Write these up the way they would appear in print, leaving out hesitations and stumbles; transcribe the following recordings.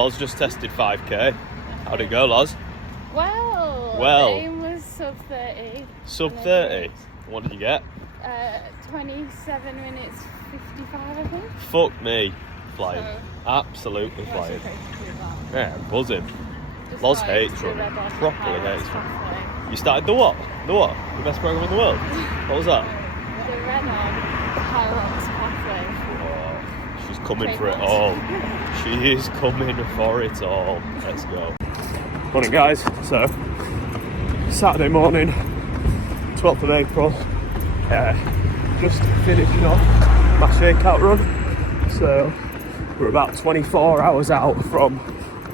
Loz just tested 5k. How'd it go, Loz? Well, the aim was sub 30. Sub 30? What did you get? 27 minutes 55, I think. Fuck me. Flying. So, Absolutely flying. Okay, Yeah, buzzing. just Loz started hates the running. red on Properly Hyrox hates running. pathway. You started the what? The what? The best program in the world? What was that? The red on Hyrox pathway. Oh, she's coming for it all. She is coming for it all. Let's go. Morning, guys. So, Saturday morning, 12th of April. Just finishing off my shakeout run. So, we're about 24 hours out from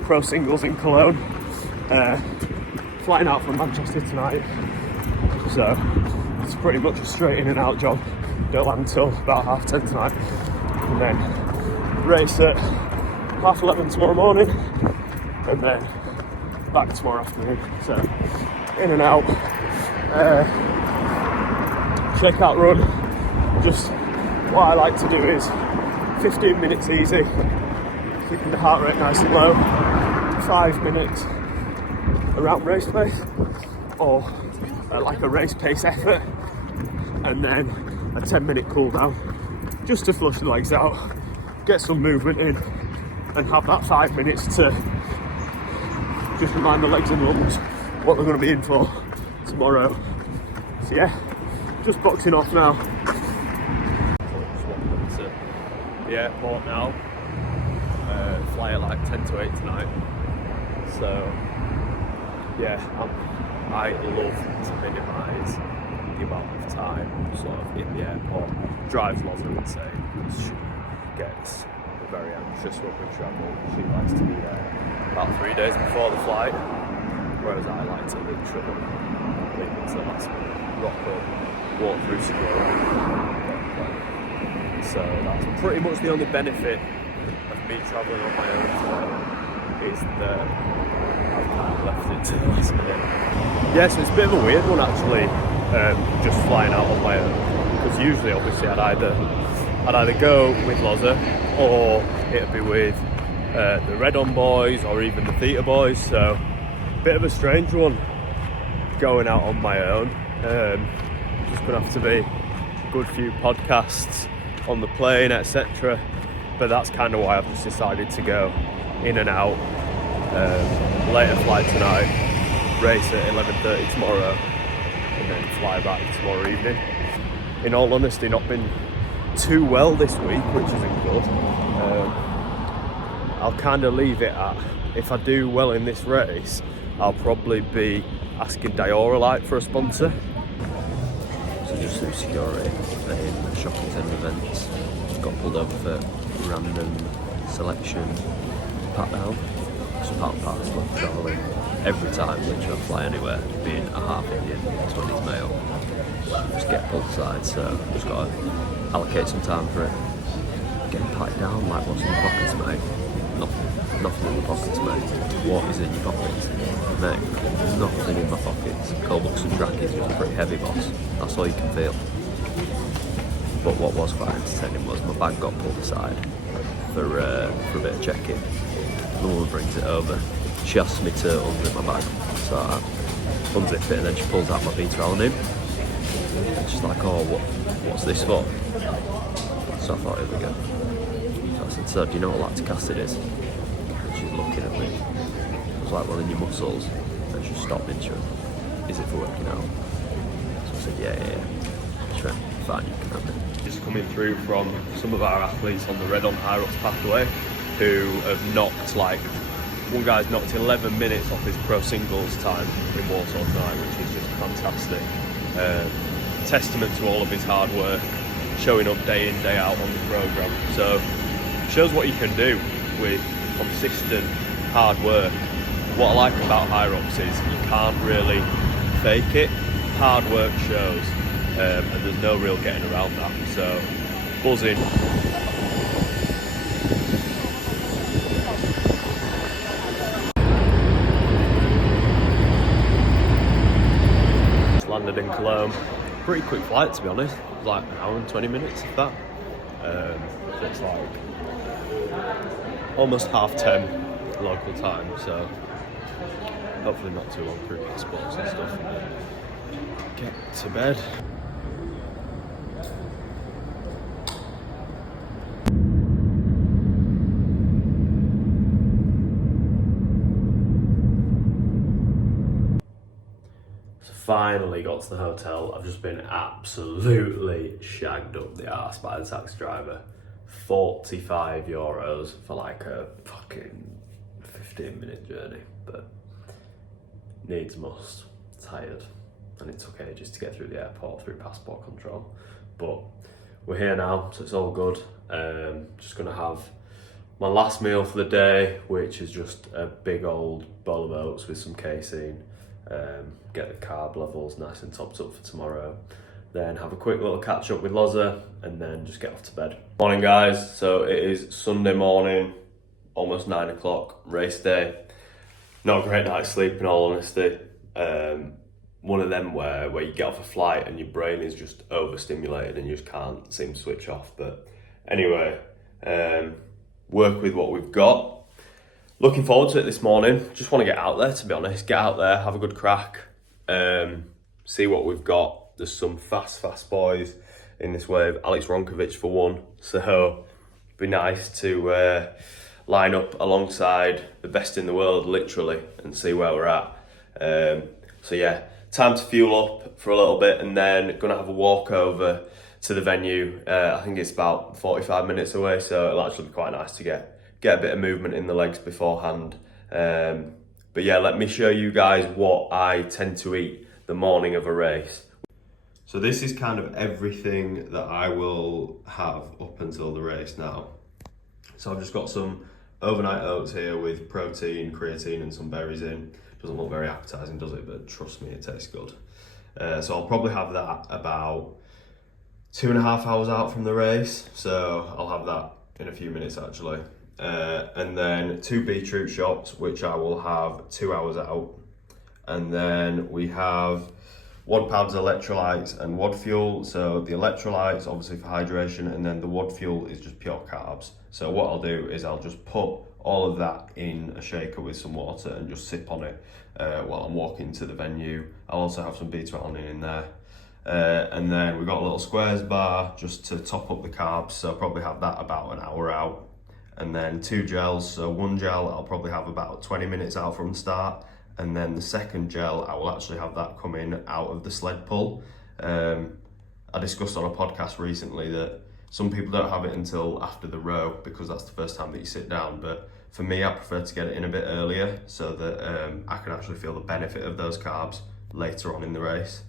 Pro Singles in Cologne. Flying out from Manchester tonight. So, it's pretty much a straight in and out job. Don't land until about 10:30 tonight. And then race at 11:30 tomorrow morning. And then back tomorrow afternoon. So, in and out. Shakeout run. Just what I like to do is 15 minutes easy, keeping the heart rate nice and low, 5 minutes around race pace, or like a race pace effort, and then a 10-minute cool down, just to flush the legs out, get some movement in, and have that 5 minutes to just remind the legs and lungs what they're going to be in for tomorrow. So yeah, just boxing off now. To the airport now. Fly at like 10 to 8 tonight. So yeah, I love to minimise the amount of time sort of in the airport. Drives Loz, I would say, because she gets very anxious when we travel. She likes to be there about 3 days before the flight, whereas I like to literally leave it to the last minute, rock up, walk through security. So that's pretty much the only benefit of me travelling on my own today, is that I've kind of left it to the last minute. Yeah, so it's a bit of a weird one actually, just flying out on my own, because usually obviously I'd either go with Loza, or it'd be with the Red On boys, or even the Theta boys. So bit of a strange one going out on my own. Just gonna have to be a good few podcasts on the plane, etc. But that's kind of why I've just decided to go in and out. Later flight tonight, race at 11:30 tomorrow, and then fly back tomorrow evening. In all honesty, not been too well this week, which isn't good. I'll kind of leave it at, if I do well in this race, I'll probably be asking Dioralite for a sponsor. So just through security in Shocking 10 events, got pulled over for random selection pat down. It's part and parcel of travelling every time, literally I fly anywhere, being a half Indian, 20s male. Just get pulled aside, so just got to allocate some time for it. Getting patted down, like what's in your pockets, mate? Nothing in your pockets, mate. What is in your pockets? Mate, there's nothing in my pockets. Cold books and trackies was pretty heavy, boss. That's all you can feel. But what was quite entertaining was my bag got pulled aside for a bit of checking. The woman brings it over. She asks me to unzip my bag. So I unzip it, and then she pulls out my Peter Allen. And she's like, oh, what's this for? So I thought, here we go. So I said, so do you know what lactic acid is? And she's looking at me. I was like, well, in your muscles. And she stopped me and she went, is it for working out? So I said, yeah. She went, fine, you can have it. Just coming through from some of our athletes on the Red On Hyrox pathway who have knocked, like, one guy's knocked 11 minutes off his pro singles time in Warsaw tonight, which is just fantastic. Testament to all of his hard work, showing up day in, day out on the programme. So, shows what you can do with consistent hard work. What I like about Hyrox is you can't really fake it. Hard work shows, and there's no real getting around that. So, buzzing. Landed in Cologne. Pretty quick flight, to be honest. Like an hour and 20 minutes, if that. So it's like almost 10:30. local time, so hopefully not too long through passports and stuff, and then get to bed. Finally got to the hotel. I've just been absolutely shagged up the arse by the taxi driver. €45 for like a fucking 15-minute journey, but needs must. Tired, and it took ages to get through the airport through passport control, but we're here now, so it's all good. Just gonna have my last meal for the day, which is just a big old bowl of oats with some casein. Get the carb levels nice and topped up for tomorrow, then have a quick little catch up with Loza, and then just get off to bed. Morning guys, so it is Sunday morning, almost 9 o'clock, race day. Not a great night's sleep in all honesty. One of them where you get off a flight and your brain is just overstimulated and you just can't seem to switch off. But anyway, work with what we've got. Looking forward to it this morning. Just want to get out there, to be honest. Get out there, have a good crack, see what we've got. There's some fast boys in this wave. Alex Roncevic for one. So it'd be nice to line up alongside the best in the world, literally, and see where we're at. So yeah, time to fuel up for a little bit, and then gonna have a walk over to the venue. I think it's about 45 minutes away, so it'll actually be quite nice to get a bit of movement in the legs beforehand. But yeah, let me show you guys what I tend to eat the morning of a race. So this is kind of everything that I will have up until the race now. So I've just got some overnight oats here with protein, creatine and some berries in. Doesn't look very appetizing, does it? But trust me, it tastes good. So I'll probably have that about 2.5 hours out from the race. So I'll have that in a few minutes actually. And then 2 beetroot shots, which I will have 2 hours out. And then we have WOD pads, electrolytes and WOD fuel. So the electrolytes obviously for hydration, and then the WOD fuel is just pure carbs. So what I'll do is I'll just put all of that in a shaker with some water and just sip on it while I'm walking to the venue. I'll also have some beta-alanine in there. And then we've got a little squares bar just to top up the carbs. So I'll probably have that about an hour out. And then 2 gels, so 1 gel I'll probably have about 20 minutes out from the start, and then the second gel I will actually have that coming out of the sled pull. I discussed on a podcast recently that some people don't have it until after the row because that's the first time that you sit down, but for me I prefer to get it in a bit earlier so that I can actually feel the benefit of those carbs later on in the race.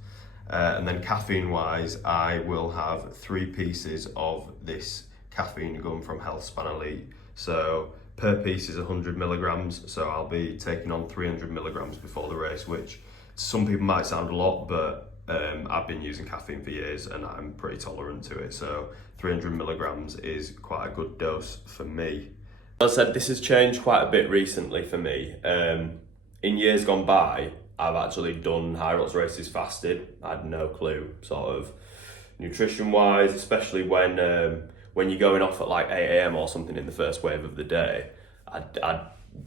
And then caffeine wise, I will have 3 pieces of this caffeine gum from Healthspan Elite. So per piece is 100 milligrams, so I'll be taking on 300 milligrams before the race, which to some people might sound a lot, but I've been using caffeine for years and I'm pretty tolerant to it, so 300 milligrams is quite a good dose for me. As I said, this has changed quite a bit recently for me. In years gone by, I've actually done Hyrox races fasted. I had no clue, sort of nutrition wise, especially when you're going off at like 8 AM or something in the first wave of the day. I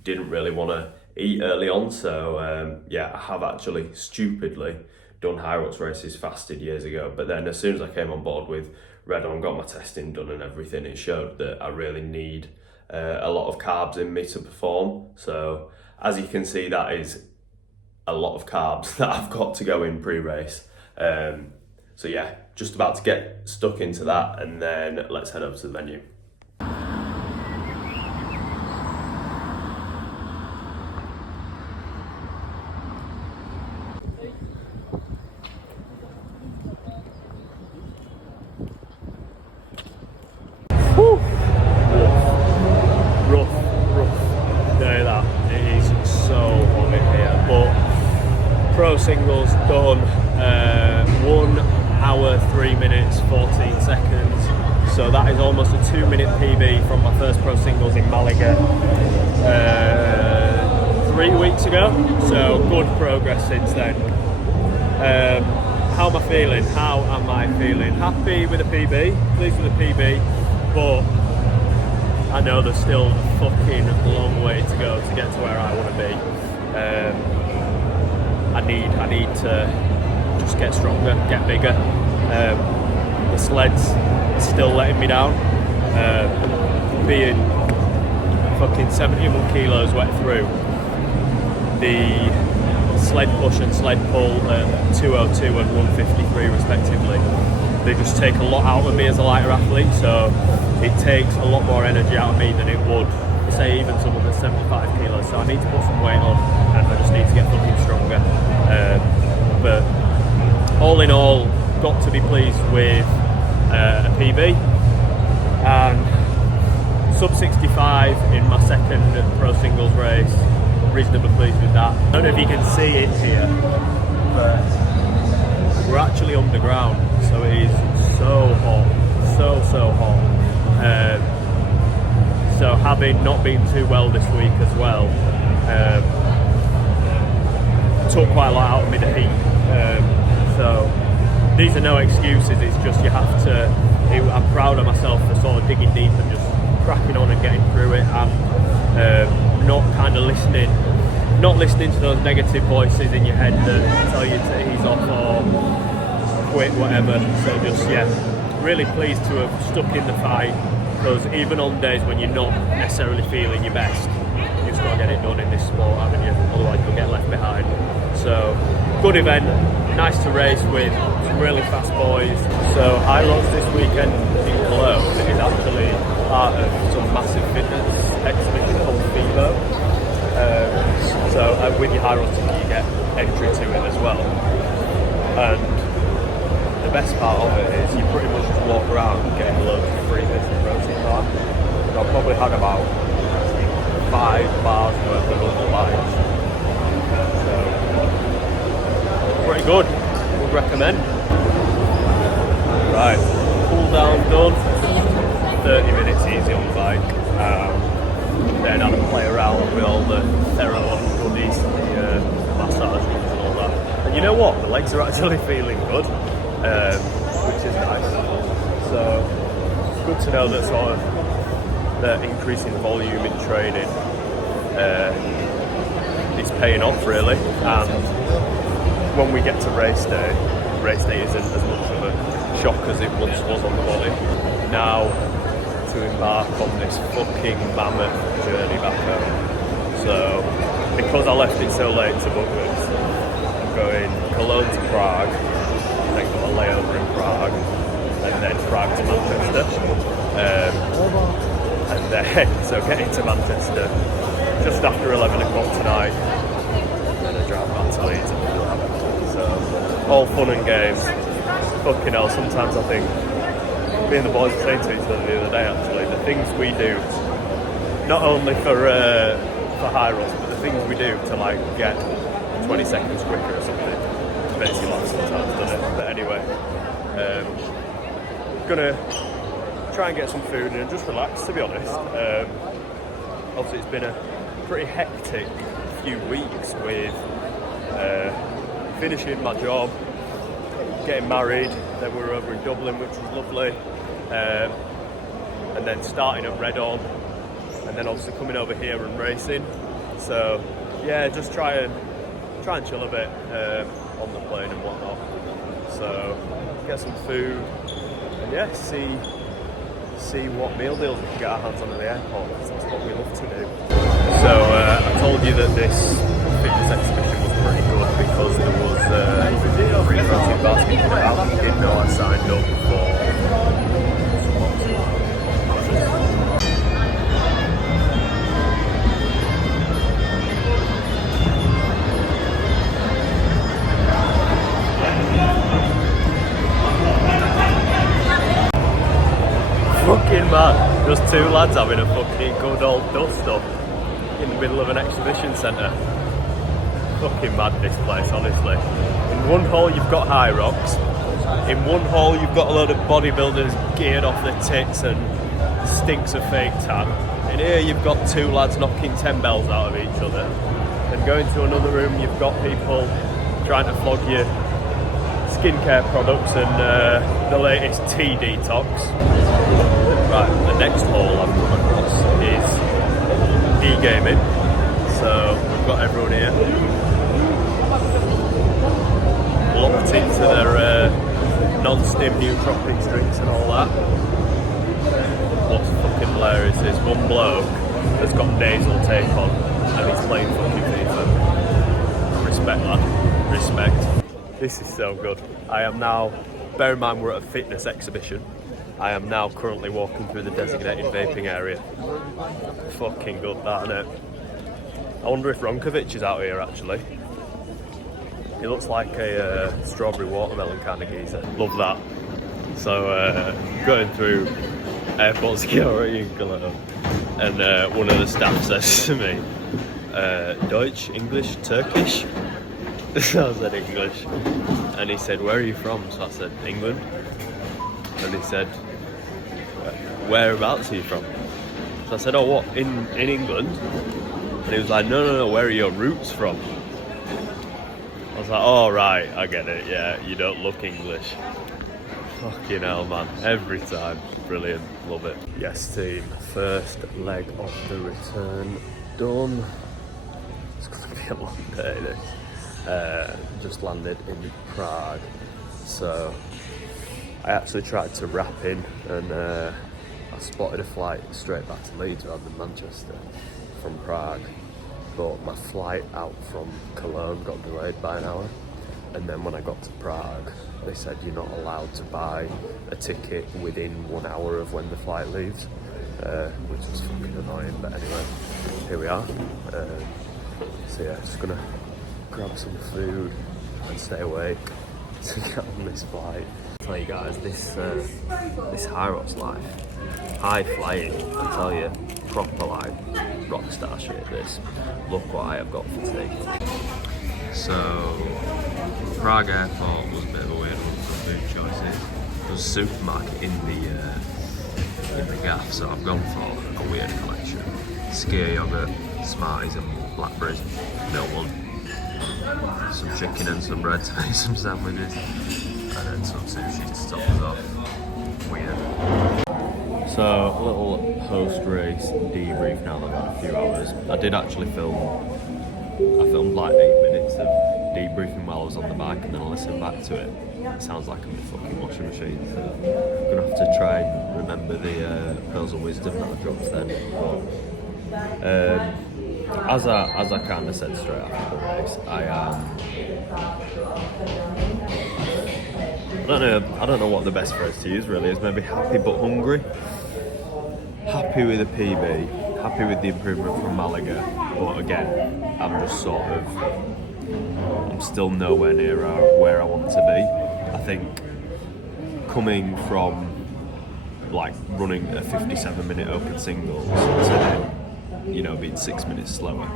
didn't really want to eat early on, so yeah, I have actually stupidly done Hyrox races fasted years ago, but then as soon as I came on board with Red On, got my testing done and everything, it showed that I really need a lot of carbs in me to perform. So as you can see, that is a lot of carbs that I've got to go in pre-race. So yeah, just about to get stuck into that, and then let's head over to the venue. Rough day that. It is so hot in here, but pro singles done. 1 hour, 3 minutes, 14 seconds. So that is almost a 2-minute PB from my first pro singles in Malaga 3 weeks ago. So good progress since then. How am I feeling? Happy with the PB, pleased with the PB, but I know there's still a fucking long way to go to get to where I want to be. I need to just get stronger, get bigger. The sled's still letting me down. Being fucking 71 kilos wet through, the sled push and sled pull at 202 and 153 respectively, they just take a lot out of me as a lighter athlete, so it takes a lot more energy out of me than it would, say, even someone that's 75 kilos. So I need to put some weight on, and I just need to get fucking stronger. But all in all, got to be pleased with a PB, and sub 65 in my second pro singles race. Reasonably pleased with that. I don't know if you can see it here, but we're actually underground, so it is so hot, so hot. So having not been too well this week as well, took quite a lot out of me, the heat. So these are no excuses, it's just you have to, I'm proud of myself for sort of digging deep and just cracking on and getting through it, and not kind of not listening to those negative voices in your head that tell you to ease off or quit, whatever. So just, yeah, really pleased to have stuck in the fight, because even on days when you're not necessarily feeling your best, you just got to get it done in this sport, haven't you? Otherwise you'll get left behind. So, good event, nice to race with some really fast boys. So Hyrox this weekend in Cologne is actually part of some massive fitness exhibition called FIBO. So with your Hyrox ticket you get entry to it as well. And the best part of it is you pretty much just walk around getting loads of free bits of protein bar. I've probably had about 5 bars worth of little bites. So pretty good. Would recommend. Right, cool down done. 30 minutes easy on the bike. Then had to play around with all the Theravon goodies, the massage and all that. And you know what? The legs are actually feeling good, which is nice. So it's good to know that sort of the increase in volume in training is paying off really. And when we get to race day isn't as much of a shock as it once was on the body. Now to embark on this fucking mammoth journey back home. So because I left it so late to book this, I'm going Cologne to Prague, then got a layover in Prague, and then Prague to Manchester. And then so getting to Manchester just after 11 o'clock tonight, and then I drive back to Leeds after that. So all fun and games. Fucking hell, sometimes I think, me and the boys were saying to each other the other day actually, the things we do, not only for Hyrox, but the things we do to like get 20 seconds quicker or something, it makes you laugh sometimes, doesn't it? But anyway, gonna try and get some food and just relax, to be honest. Obviously it's been a pretty hectic few weeks with finishing my job, getting married, then we were over in Dublin, which was lovely, and then starting at Redon, and then obviously coming over here and racing. So yeah, just try and chill a bit on the plane and whatnot. So get some food, and yeah, see what meal deals we can get our hands on at the airport. That's what we love to do. So I told you that this fitness exhibition was pretty good because there was free protein bars being put out. You didn't know I signed up for some boxing. Fucking mad. Just 2 lads having a fucking good old dust up in the middle of an exhibition centre. Fucking mad this place, honestly. In one hall you've got Hyrox, in one hall you've got a load of bodybuilders geared off their tits and stinks of fake tan. In here you've got 2 lads knocking 10 bells out of each other. And going to another room you've got people trying to flog you skincare products and the latest tea detox. Right, the next hall I've come across is e-gaming. So we've got everyone here locked into their non-stim nootropics drinks and all that. What's fucking hilarious is one bloke has got nasal tape on and he's playing fucking FIFA. Respect, lad. Respect. This is so good. I am now, bear in mind we're at a fitness exhibition. I am now currently walking through the designated vaping area. Fucking good, that, innit? I wonder if Roncevic is out here actually. He looks like a strawberry watermelon kind of geezer. Love that. So going through airport security in Cologne, and one of the staff says to me, Deutsch, English, Turkish? So I said English, and he said, where are you from? So I said, England. And he said, whereabouts are you from? So I said, oh, what, in England? And he was like, no, where are your roots from? I was like, oh, right, I get it, yeah, you don't look English. Fucking hell, man, every time. Brilliant, love it. Yes, team, first leg of the return done. It's gonna be a long day, this. Just landed in Prague. So, I actually tried to wrap in and I spotted a flight straight back to Leeds rather than Manchester from Prague. But my flight out from Cologne got delayed by an hour, and then when I got to Prague they said you're not allowed to buy a ticket within 1 hour of when the flight leaves, which was fucking annoying, but anyway, here we are. So yeah, just gonna grab some food and stay awake to get on this flight. I'll tell you guys, this Hyrox life, high flying, I tell you, proper like rock star shit this. Look what I have got for tea. So, Prague airport was a bit of a weird one for food choices. There was a supermarket in the gaff, so I've gone for a weird collection. Skyr yogurt, Smarties and blackberries, no one. Some chicken and some bread to make some sandwiches, and then some sushi to top us off. Weird. So, a little post-race debrief now that I've had a few hours. I did actually I filmed like 8 minutes of debriefing while I was on the bike, and then I listened back to it. It sounds like I'm in a fucking washing machine, so I'm gonna have to try and remember the pearls of wisdom that I dropped then. But, as I kind of said straight after the race, I don't know what the best phrase to use really is. Maybe happy but hungry. Happy with a PB, happy with the improvement from Malaga, but again, I'm still nowhere near where I want to be. I think coming from like running a 57-minute open singles to then, being 6 minutes slower,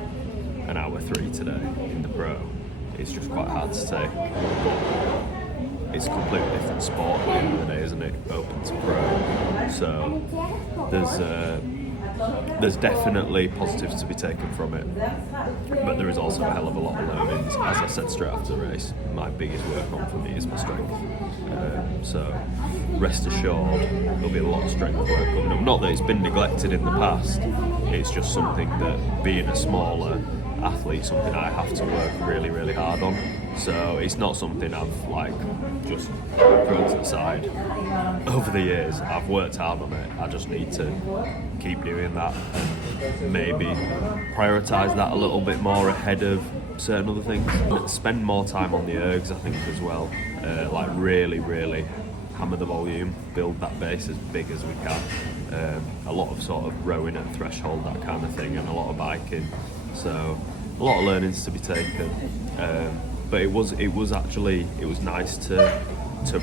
an hour 3 today in the pro, it's just quite hard to take. It's a completely different sport at the end of the day, isn't it? Open to pro. So there's definitely positives to be taken from it, but there is also a hell of a lot of learnings. As I said straight after the race, my biggest work on for me is my strength. So rest assured, there'll be a lot of strength work coming up. Not that it's been neglected in the past, it's just something that, being a smaller athlete, something I have to work really, really hard on. So it's not something I've just thrown to the side. Over the years, I've worked hard on it. I just need to keep doing that and maybe prioritise that a little bit more ahead of certain other things. Spend more time on the ergs, I think, as well. Really, really hammer the volume, build that base as big as we can. A lot of sort of rowing at threshold, that kind of thing, and a lot of biking. So a lot of learnings to be taken. But it was nice to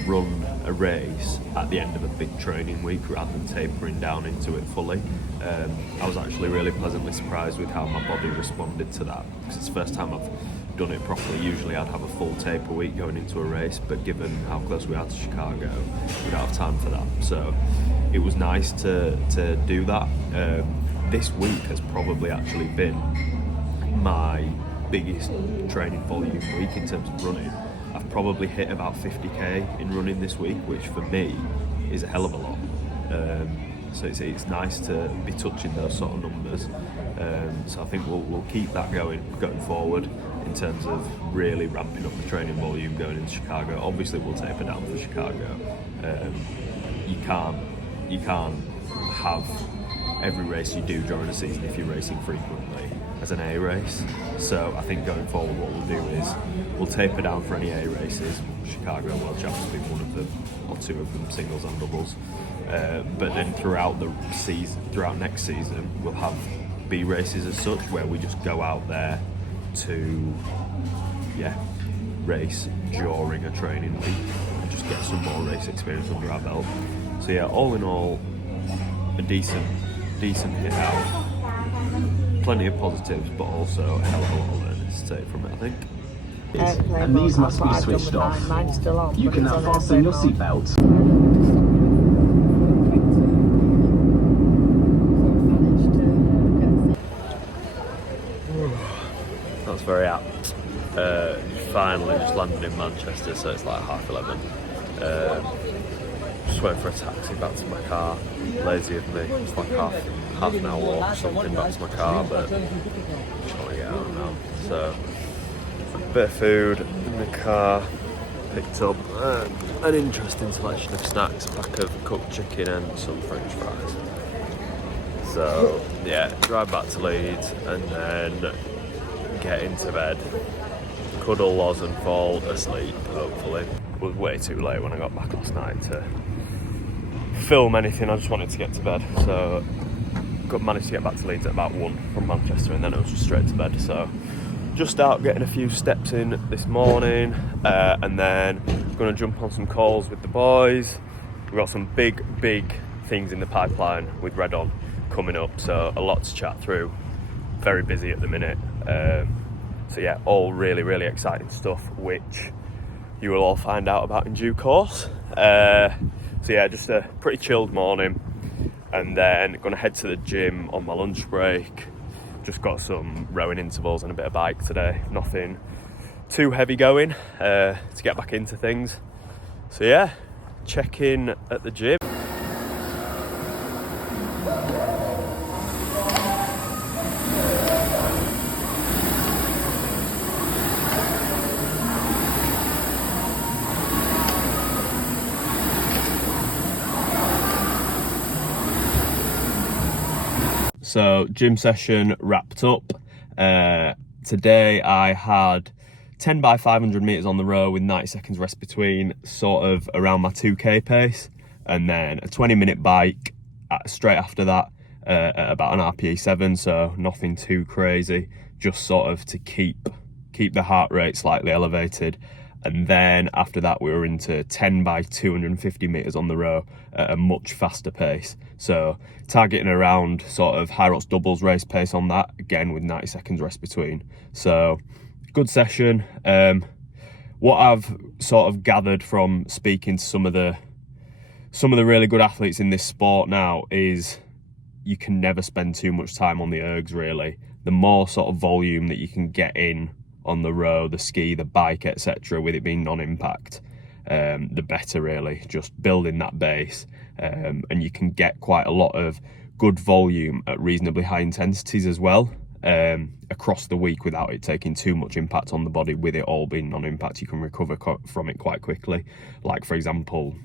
run a race at the end of a big training week rather than tapering down into it fully. I was actually really pleasantly surprised with how my body responded to that, because it's the first time I've done it properly. Usually I'd have a full taper week going into a race, but given how close we are to Chicago, we don't have time for that. So it was nice to do that. This week has probably actually been my biggest training volume week in terms of running. I've probably hit about 50k in running this week, which for me is a hell of a lot. So it's nice to be touching those sort of numbers. So I think we'll keep that going forward in terms of really ramping up the training volume going into Chicago. Obviously we'll taper down for Chicago. You can't have every race you do during the season if you're racing frequently as an A race. So I think going forward what we'll do is we'll taper down for any A races. Chicago World Champions will be one of them, or two of them, singles and doubles. But then throughout next season, we'll have B races as such, where we just go out there to race during a training week and just get some more race experience under our belt. So yeah, all in all, a decent hit out. Plenty of positives, but also a hell of a lot of learnings to take from it, I think. And these must be switched off. Mine's still on. You can now fasten your seatbelt. That's very apt. Finally just landed in Manchester, so it's like 11:30. Just waiting for a taxi back to my car. Lazy of me. It's like half an hour walk or something back to my car, but I'm trying to get out now. So a bit of food in the car. Picked up an interesting selection of snacks, a pack of cooked chicken and some French fries. So yeah, drive back to Leeds and then get into bed, cuddle Loz and fall asleep, hopefully. It was way too late when I got back last night to film anything. I just wanted to get to bed, so managed to get back to Leeds at about 1 from Manchester, and then it was just straight to bed. So just out getting a few steps in this morning, and then going to jump on some calls with the boys. We've got some big things in the pipeline with Red On coming up, so a lot to chat through. Very busy at the minute. So yeah, all really exciting stuff, which you will all find out about in due course. So yeah, just a pretty chilled morning, and then going to head to the gym on my lunch break. Just got some rowing intervals and a bit of bike today. Nothing too heavy going to get back into things. So yeah, check in at the gym. So gym session wrapped up. Today I had 10 by 500 meters on the row with 90 seconds rest between, sort of around my 2k pace, and then a 20-minute bike straight after that at about an RPE 7, so nothing too crazy, just sort of to keep the heart rate slightly elevated. And then after that we were into 10 by 250 meters on the row at a much faster pace, so targeting around sort of Hyrox doubles race pace on that, again with 90 seconds rest between. So good session. What I've sort of gathered from speaking to some of the really good athletes in this sport now is you can never spend too much time on the ergs really. The more sort of volume that you can get in on the row, the ski, the bike, etc., with it being non-impact, the better really, just building that base. And you can get quite a lot of good volume at reasonably high intensities as well, across the week without it taking too much impact on the body. With it all being non-impact, you can recover from it quite quickly. Like for example,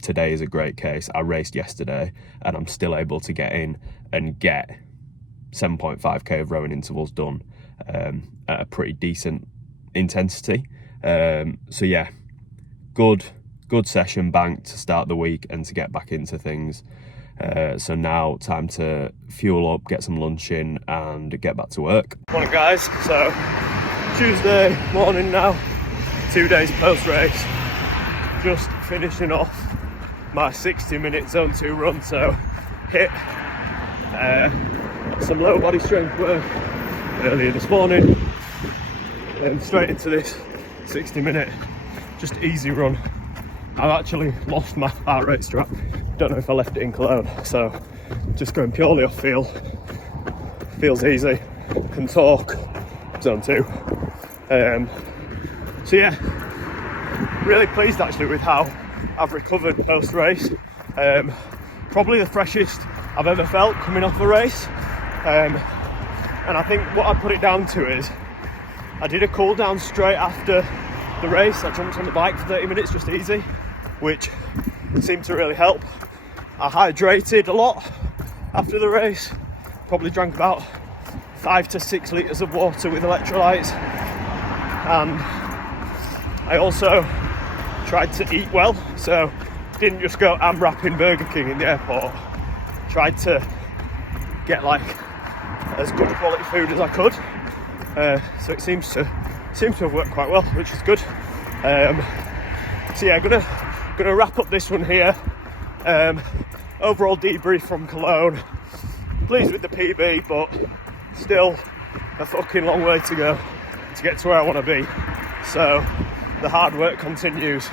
today is a great case. I raced yesterday and I'm still able to get in and get 7.5k of rowing intervals done at a pretty decent intensity. So yeah, good session banked to start the week and to get back into things. So now time to fuel up, get some lunch in and get back to work. Morning guys, so Tuesday morning now, 2 days post race, just finishing off my 60-minute zone 2 run. So hit some lower body strength work earlier this morning and straight into this 60-minute just easy run. I've actually lost my heart rate strap, don't know if I left it in Cologne, so just going purely off feel. Feels easy, can talk, zone 2. So yeah, really pleased actually with how I've recovered post race. Probably the freshest I've ever felt coming off a race. And I think what I put it down to is I did a cool down straight after the race. I jumped on the bike for 30 minutes, just easy, which seemed to really help. I hydrated a lot after the race, probably drank about 5 to 6 litres of water with electrolytes, and I also tried to eat well, so didn't just go wrapping Burger King in the airport. Tried to get like as good quality food as I could, so it seems to have worked quite well, which is good. So yeah, gonna wrap up this one here. Overall debrief from Cologne. Pleased with the PB, but still a fucking long way to go to get to where I want to be. So the hard work continues.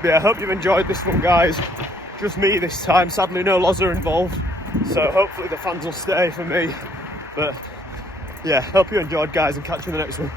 But yeah, I hope you've enjoyed this one, guys. Just me this time. Sadly, no Loza involved. So hopefully the fans will stay for me. But yeah, hope you enjoyed, guys, and catch you in the next one.